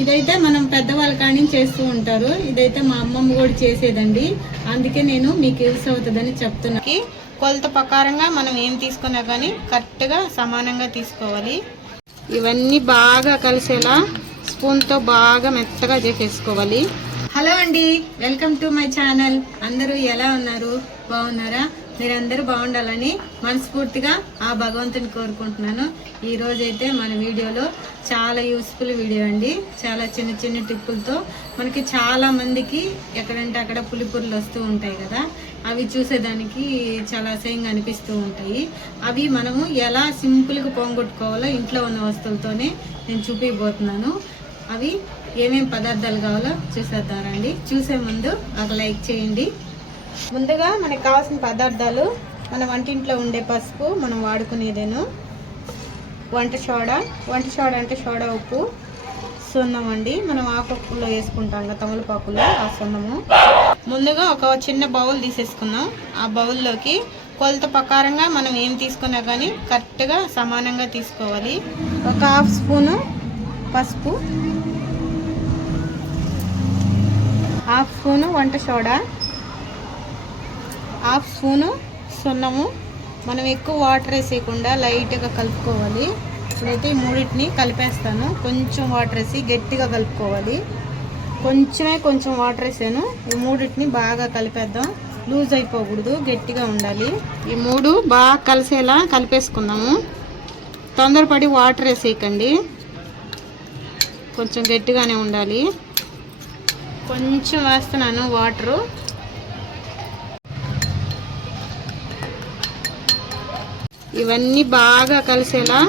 ఇదైతే మనం పెద్దవాళ్ళ కాడి చేస్తూ ఉంటారు. ఇదైతే మా అమ్మమ్మ కూడా చేసేదండి. అందుకే నేను మీకు యూస్ అవుతుందని చెప్తున్నా. కొలత ప్రకారంగా మనం ఏం తీసుకున్నా కానీ కరెక్ట్గా సమానంగా తీసుకోవాలి. ఇవన్నీ బాగా కలిసేలా స్పూన్తో బాగా మెత్తగా చేసేసుకోవాలి. హలో అండి వెల్కమ్ టు మై ఛానల్. అందరూ ఎలా ఉన్నారు? బాగున్నారా? మీరందరూ బాగుండాలని మనస్ఫూర్తిగా ఆ భగవంతుని కోరుకుంటున్నాను. ఈ రోజైతే మన వీడియోలో చాలా యూస్ఫుల్ వీడియో అండి. చాలా చిన్న చిన్న టిప్పులతో మనకి చాలా మందికి ఎక్కడంటే అక్కడ పులిపురులు వస్తూ ఉంటాయి కదా. అవి చూసేదానికి చాలా అసహ్యంగా అనిపిస్తూ ఉంటాయి. అవి మనము ఎలా సింపుల్గా పోగొట్టుకోవాలో ఇంట్లో ఉన్న వస్తువులతోనే నేను చూపిపోతున్నాను అవి ఏమేమి పదార్థాలు కావాలో చూసేద్దారండి చూసే ముందు ఒక లైక్ చేయండి. ముందుగా మనకు కావాల్సిన పదార్థాలు మన వంటింట్లో ఉండే పసుపు మనం వాడుకునేదేను. వంట సోడా వంట సోడా అంటే సోడా ఉప్పు సున్నం అండి. మనం ఆకులో వేసుకుంటాం కదా తమలపాకులో ఆ సున్నము. ముందుగా ఒక చిన్న బౌల్ తీసేసుకుందాం. ఆ బౌల్లోకి కొలత ప్రకారంగా మనం ఏం తీసుకున్నా కానీ కరెక్ట్గా సమానంగా తీసుకోవాలి. ఒక హాఫ్ స్పూను పసుపు హాఫ్ స్పూను వంట సోడా హాఫ్ స్పూను సున్నము. మనం ఎక్కువ వాటర్ వేసేయకుండా లైట్గా కలుపుకోవాలి. ఇప్పుడైతే ఈ మూడింటిని కలిపేస్తాను. కొంచెం వాటర్ వేసి గట్టిగా కలుపుకోవాలి. కొంచెమే కొంచెం వాటర్ వేసాను. ఈ మూడింటిని బాగా కలిపేద్దాం. లూజ్ అయిపోకూడదు. గట్టిగా ఉండాలి. ఈ మూడు బాగా కలిసేలా కలిపేసుకుందాము. తొందరపడి వాటర్ వేసేయకండి. కొంచెం గట్టిగానే ఉండాలి. కొంచెం వేస్తున్నాను వాటరు. ఇవన్నీ బాగా కలిసేలా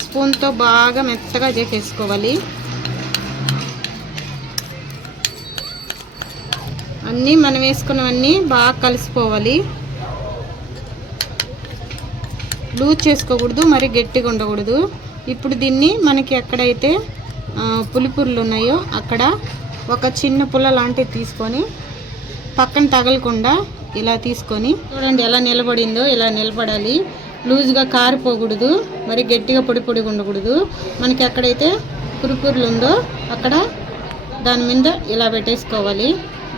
స్పూన్తో బాగా మెత్తగా చేసేసుకోవాలి. అన్నీ మనం వేసుకున్నవన్నీ బాగా కలిసిపోవాలి. లూజ్ చేసుకోకూడదు మరి గట్టిగా ఉండకూడదు. ఇప్పుడు దీన్ని మనకి ఎక్కడైతే ఆ, ఉన్నాయో అక్కడ ఒక చిన్న పుల్ల లాంటిది తీసుకొని పక్కన తగలకుండా ఇలా తీసుకొని చూడండి ఎలా నిలబడిందో ఇలా నిలబడాలి. లూజ్గా కారిపోకూడదు మరి గట్టిగా పొడి పొడిగా ఉండకూడదు. మనకి ఎక్కడైతే కురుకురులు ఉందో అక్కడ దాని మీద ఇలా పెట్టేసుకోవాలి.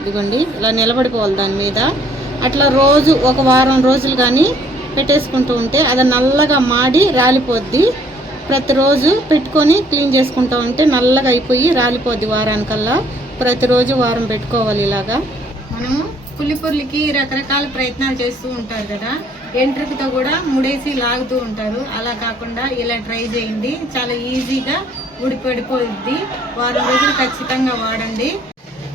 ఇదిగోండి ఇలా నిలబడిపోవాలి దాని మీద. అట్లా రోజు ఒక వారం రోజులు కానీ పెట్టేసుకుంటూ ఉంటే అది నల్లగా మాడి రాలిపోద్ది. ప్రతిరోజు పెట్టుకొని క్లీన్ చేసుకుంటూ ఉంటే నల్లగా అయిపోయి రాలిపోద్ది వారానికల్లా. ప్రతిరోజు వారం పెట్టుకోవాలి ఇలాగా. మనము పులిపుర్లకి రకరకాల ప్రయత్నాలు చేస్తూ ఉంటారు కదా. ఎంట్రీతో కూడా ముడేసి లాగుతూ ఉంటారు. అలా కాకుండా ఇలా ట్రై చేయండి. చాలా ఈజీగా ఊడిపడిపోద్ది వారం రోజులు ఖచ్చితంగా వాడండి.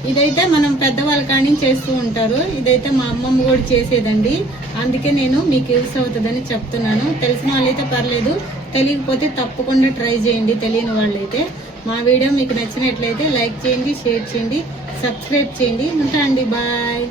ఇదైతే మనం పెద్దవాళ్ళ కానీ చేస్తూ ఉంటారు. ఇదైతే మా అమ్మమ్మ కూడా చేసేదండి. అందుకే నేను మీకు యూస్ అవుతుందని చెప్తున్నాను. తెలిసిన వాళ్ళైతే పర్లేదు. తెలియకపోతే తప్పకుండా ట్రై చేయండి. తెలియని వాళ్ళైతే మా వీడియో మీకు నచ్చినట్లయితే లైక్ చేయండి షేర్ చేయండి సబ్స్క్రైబ్ చేయండి. ఉంటా అండి. బాయ్.